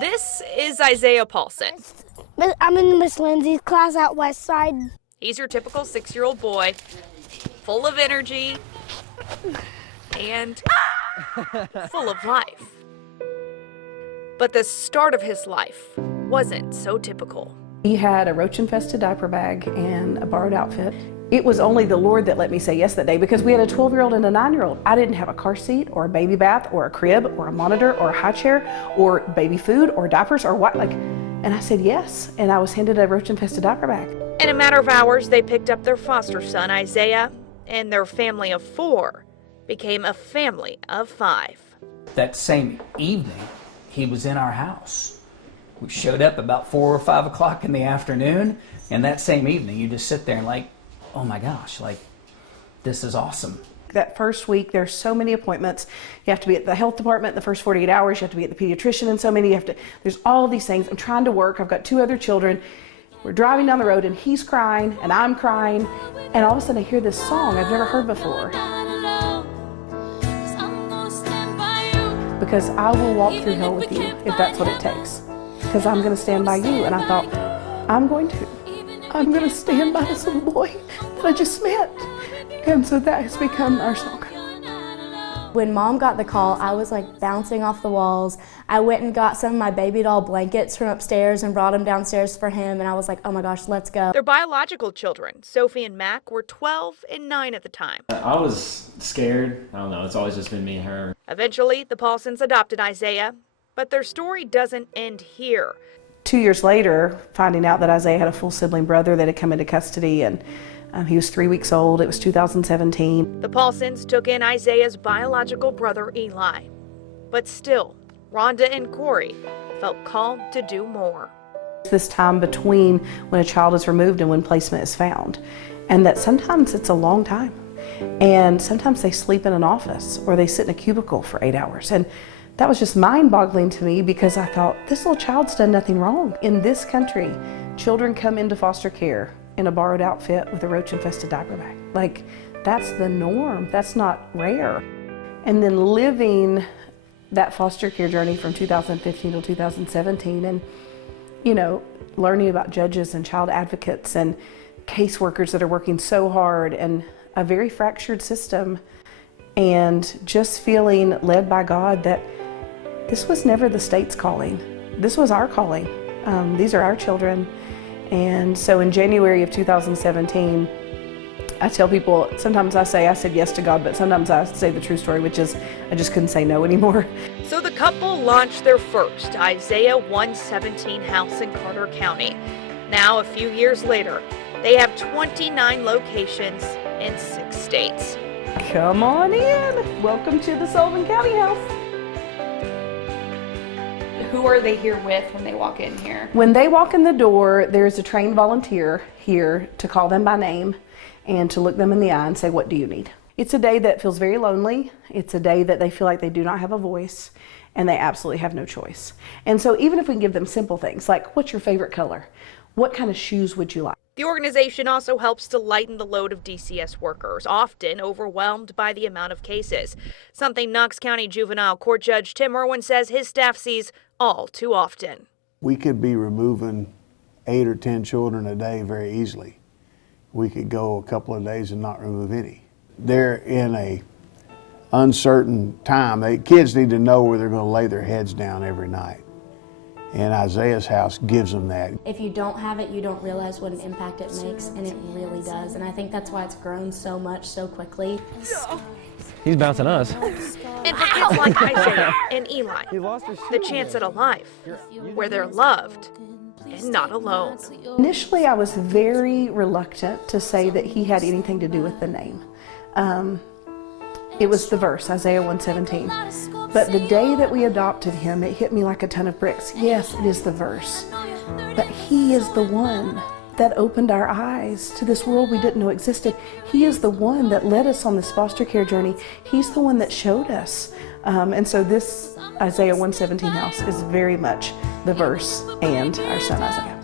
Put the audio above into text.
This is Isaiah Paulson. I'm in Miss Lindsay's class at Westside. He's your typical 6-year-old boy, full of energy and full of life. But the start of his life wasn't so typical. He had a roach-infested diaper bag and a borrowed outfit. It was only the Lord that let me say yes that day, because we had a 12-year-old and a 9-year-old. I didn't have a car seat or a baby bath or a crib or a monitor or a high chair or baby food or diapers or what, and I said yes, and I was handed a roach-infested diaper bag. In a matter of hours, they picked up their foster son, Isaiah, and their family of 4 became a family of 5. That same evening, he was in our house. We showed up about 4 or 5 o'clock in the afternoon, and that same evening, you just sit there and oh my gosh, this is awesome. That first week, there's so many appointments. You have to be at the health department in the first 48 hours. You have to be at the pediatrician in so many. There's all these things. I'm trying to work. I've got 2 other children. We're driving down the road and he's crying and I'm crying. And all of a sudden I hear this song I've never heard before. Because I will walk through hell with you if that's what it takes. Because I'm going to stand by you. And I thought, I'm going to stand by this little boy that I just met. And so that has become our song. When Mom got the call, I was bouncing off the walls. I went and got some of my baby doll blankets from upstairs and brought them downstairs for him. And I was like, oh my gosh, let's go. Their biological children, Sophie and Mac, were 12 and 9 at the time. I was scared. I don't know, it's always just been me and her. Eventually, the Paulsons adopted Isaiah, but their story doesn't end here. 2 years later, finding out that Isaiah had a full sibling brother that had come into custody, and he was 3 weeks old. It was 2017. The Paulsons took in Isaiah's biological brother, Eli. But still, Rhonda and Corey felt called to do more. This time between when a child is removed and when placement is found. And that sometimes it's a long time. And sometimes they sleep in an office or they sit in a cubicle for 8 hours. And that was just mind-boggling to me, because I thought, this little child's done nothing wrong. In this country, children come into foster care in a borrowed outfit with a roach-infested diaper bag. That's the norm. That's not rare. And then living that foster care journey from 2015 to 2017 and, learning about judges and child advocates and caseworkers that are working so hard and a very fractured system, and just feeling led by God that this was never the state's calling. This was our calling. These are our children. And so in January of 2017, I tell people, sometimes I said yes to God, but sometimes I say the true story, which is I just couldn't say no anymore. So the couple launched their first Isaiah 117 house in Carter County. Now, a few years later, they have 29 locations in 6 states. Come on in. Welcome to the Sullivan County House. Who are they here with when they walk in here? When they walk in the door, there's a trained volunteer here to call them by name and to look them in the eye and say, what do you need? It's a day that feels very lonely. It's a day that they feel like they do not have a voice and they absolutely have no choice. And so even if we can give them simple things like, what's your favorite color? What kind of shoes would you like? The organization also helps to lighten the load of DCS workers, often overwhelmed by the amount of cases, something Knox County Juvenile Court Judge Tim Irwin says his staff sees all too often. We could be removing 8 or 10 children a day very easily. We could go a couple of days and not remove any. They're in a uncertain time. Kids need to know where they're going to lay their heads down every night. And Isaiah's house gives them that. If you don't have it, you don't realize what an impact it makes, and it really does. And I think that's why it's grown so much so quickly. He's bouncing us. And for kids like Isaiah and Eli, the chance at a life where they're loved and not alone. Initially, I was very reluctant to say that he had anything to do with the name. It was the verse, Isaiah 117. But the day that we adopted him, it hit me like a ton of bricks. Yes, it is the verse. But he is the one that opened our eyes to this world we didn't know existed. He is the one that led us on this foster care journey. He's the one that showed us. And so this Isaiah 117 house is very much the verse and our son Isaiah.